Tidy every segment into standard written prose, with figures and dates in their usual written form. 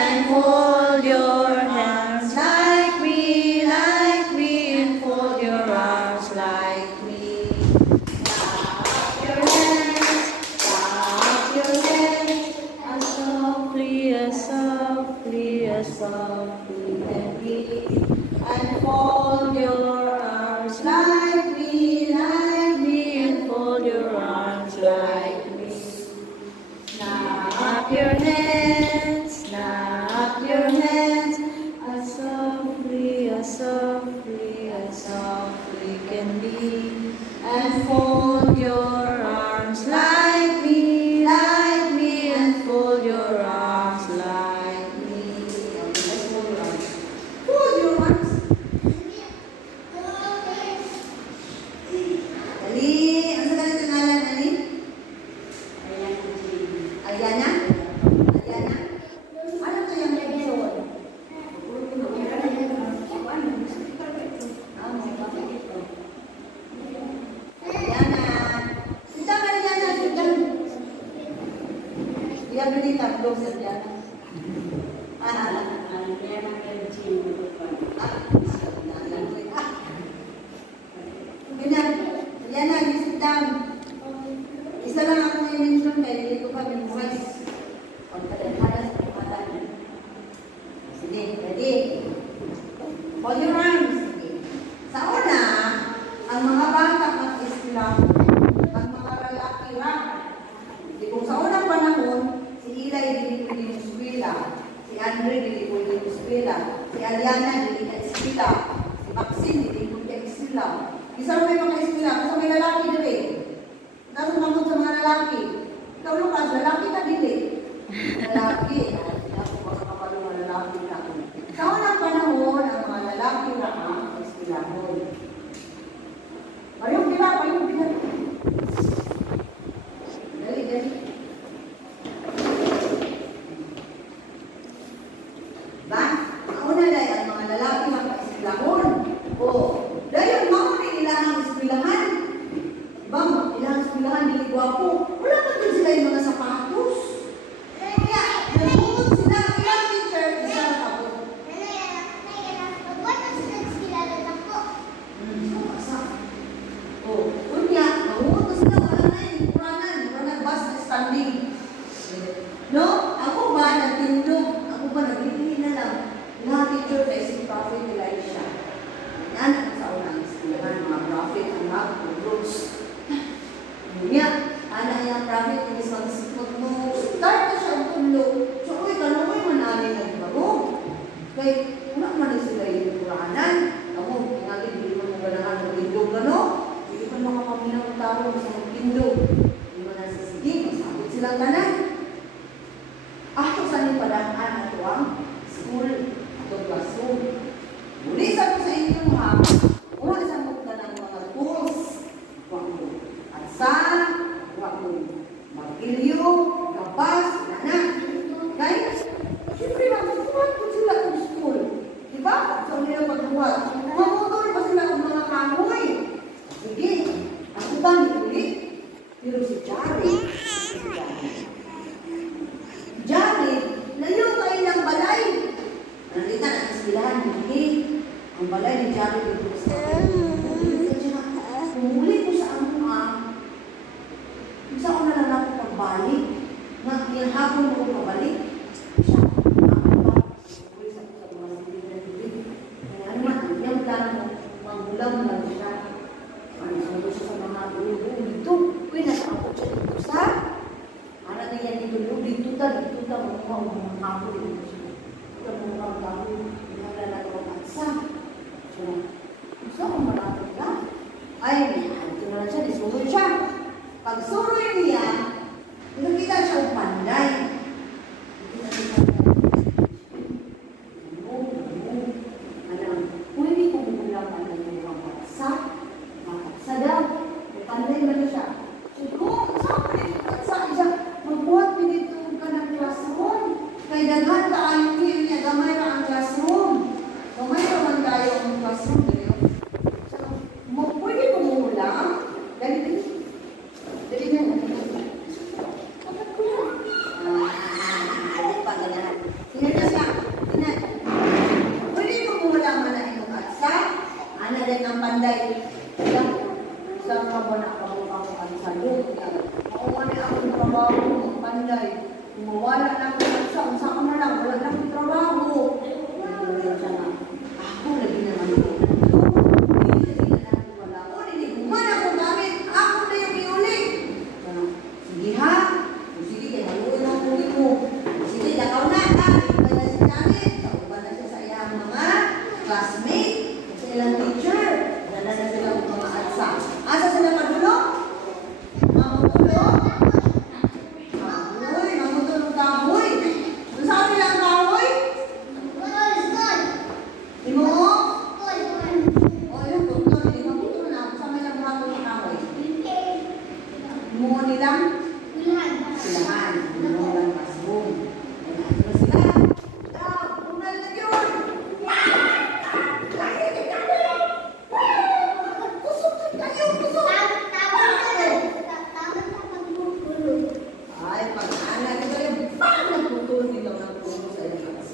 and fold your hands like me, and fold your arms like me. Clap your hands, as softly, can be, and fold your arms like me, and fold your arms like me. Snap your hands, as softly can be, and fold your arms like me, and fold your arms like me. Fold your arms. Dali, ang sa ganito ngalan, Dali? Aliana? Ano to yung episode? Isa lang ako i-mention kaya hindi ko pa memorize. Sige, ready? Hold your arms. Sa una, ang mga bata mag-islam, ang mga lalaki lang. Kung sa unang panahon, si Eli hindi ko din eskwela, si Andre hindi ko din eskwela, si Aliana hindi ka eskwela, si Maxine hindi ko din eskwela. Isa mo may mga eskwela, kasi may lalaki na rin. Tapos umangkot sa mga lalaki. Ikaw, Lucas, lalaki ka dili. Lalaki. Ako makakapalo mga lalaki na. Sa unang panahon, ang mga lalaki na ang eskwelahon. Payong bila. Dali. Ba? Ang una dahil ang mga lalaki na ang eskwelahon. O, dahil mga ilang ang eskwelahan. Bang, ilang eskwelahan dili gwapo. Wala pa din sila yung mga sapatos. Kaya, nagbuot sila. Ilang teacher, isa na ako. Unya, nagbuot na sila. Wala na yung kuranan. Wala na bus standing. No? Ako ba nagtindog? Ako ba nagbibili na lang? Lahat teacher na si Prophet Elisha. Yan ang sa unang eskwelahan. Mga prophet, anak, groups. Unya, anak yung prophet, hindi sa magsipot mo. Start na siya ang tulo. So, uy, kanukoy manali nagbago. Kaya, wala man na sila yung kuranan. Ako, pinagin, hindi mo ganahan ng tindog, gano? Hindi mo makapaminaw ng tao sa magtindog. Hindi mo nasasigi, masabot silang kanan. Ako sa niyo padaan ato ang school at classroom. Muli sa ko sa inyo ha, una sa mo ka ng mga tools. Huwag mo atsan, huwag mo magpilyo, gapas, na. Kaya, siyempre magkukuhat ko sila ng school. Diba? Sa nila pagkuhat. Mamutol pa sila ng mga kamoy. Sige, ako ba ni pero si Jared, layo kayo ng balay. Nandita na ang silahan, hindi. Ang balay ni Jared dito sa pumuli ko sa ano isa ko na lang ako pagbalik. Yung hapon ko pabalik. Siya, pumuli sa mga sibilan. Kaya naman, yung plano mo, manggulang lang siya. Ano sa mga ulo dito. Uy, nasa ako siya dito sa ana na yan dito dito ta mga hapon dito siya. Ito mga hapon, naglalala ko ang sa. So, gusto ko malapit ka. Ay, ito na siya, disuloy siya. Pag suloy niya, nakita siya panday. Pwede ko mula pa ng mga makapsa daw. Panday ba siya? So, kung saan siya, magbuhat pinito ka ng classroom. Kaya daghan tayo niya, gamay na ang classroom. Gamay naman tayo ang classroom. So, pwede ko mula. Dali niya. Kapag ko lang. Pagalahan. Sino na sa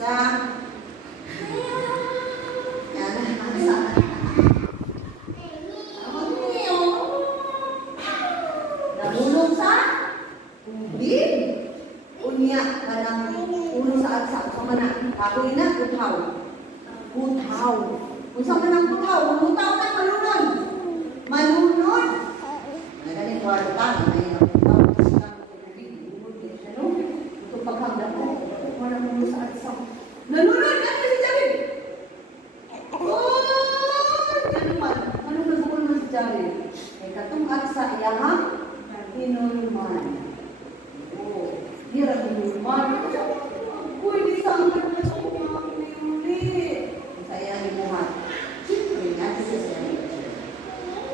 siya. Yan, asa. Ako niyo. Nahulog sa ubin. Unya kanang ulo sa agsa. Sa mana, ako na kutaw. Kutaw. Kung sa manang kutaw, kutaw na malunod. Malunod. Nagaling kwarta, may kutaw. Ito paghamda ko. Wala mo sa agsa. Nalunod na si Jared. Oh! Ganuman. Anong nabukol mo si Jared? Ay katong agsa iyahang hinuluman. Oh. Hirap hinuluman. Uy, di sangkat na sa kumang niuli. Saya himuhan. Siyempre, natin siya sa picture.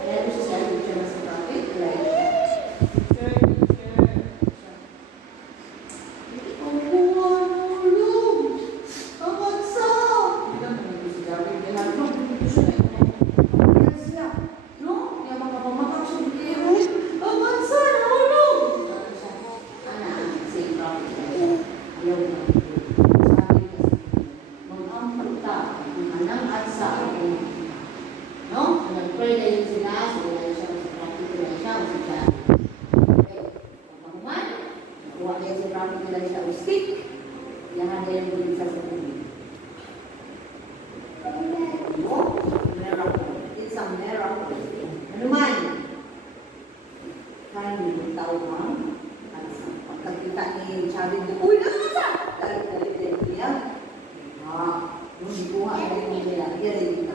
Kaya siya sa picture na sa traffic. Picture. Ang buwan, ulog. Ang agsa. Hindi lang naman si Jared. Ginalog. Yan siya. No? Yung mga pamakak siya ng kero. Ang agsa, nahulog. Same traffic. Ayaw na. Sabi kasi, mag-amputa ang anang agsa. No? Nag-pray na yun sila. So, wala siya sa traffic. Wala siya. O siya. Okay. Pagpahuman. Nakuha niya sa traffic nila siya. O stick. Yahan niya yung bulisa sa tubig. No? Miracle. It's a miracle. Ano man? Kaya yung tao ang agsa. Pagkakita ni Charin, uy, nasa! Dali-dali-dali yan. Nung di kuha, ay yung nila, yan